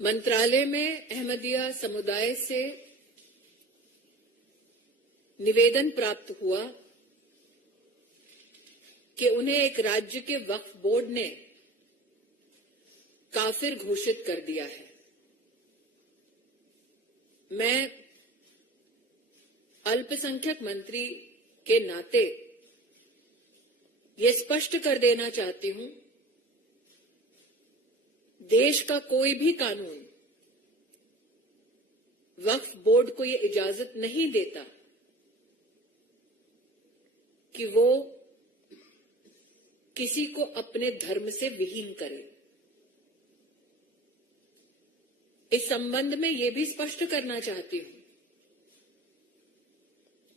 मंत्रालय में अहमदिया समुदाय से निवेदन प्राप्त हुआ कि उन्हें एक राज्य के वक्फ बोर्ड ने काफिर घोषित कर दिया है। मैं अल्पसंख्यक मंत्री के नाते ये स्पष्ट कर देना चाहती हूं, देश का कोई भी कानून वक्फ बोर्ड को ये इजाजत नहीं देता कि वो किसी को अपने धर्म से विहीन करे। इस संबंध में ये भी स्पष्ट करना चाहती हूं,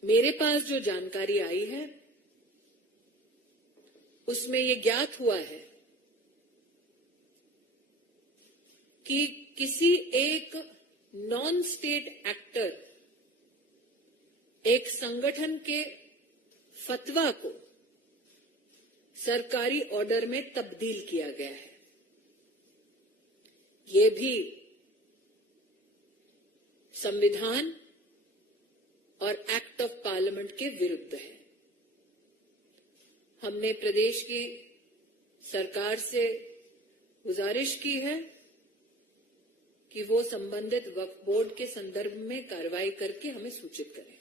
मेरे पास जो जानकारी आई है उसमें ये ज्ञात हुआ है कि किसी एक नॉन स्टेट एक्टर एक संगठन के फतवा को सरकारी ऑर्डर में तब्दील किया गया है। ये भी संविधान और एक्ट ऑफ पार्लियामेंट के विरुद्ध है। हमने प्रदेश की सरकार से गुजारिश की है कि वो संबंधित वक्फ बोर्ड के संदर्भ में कार्रवाई करके हमें सूचित करें।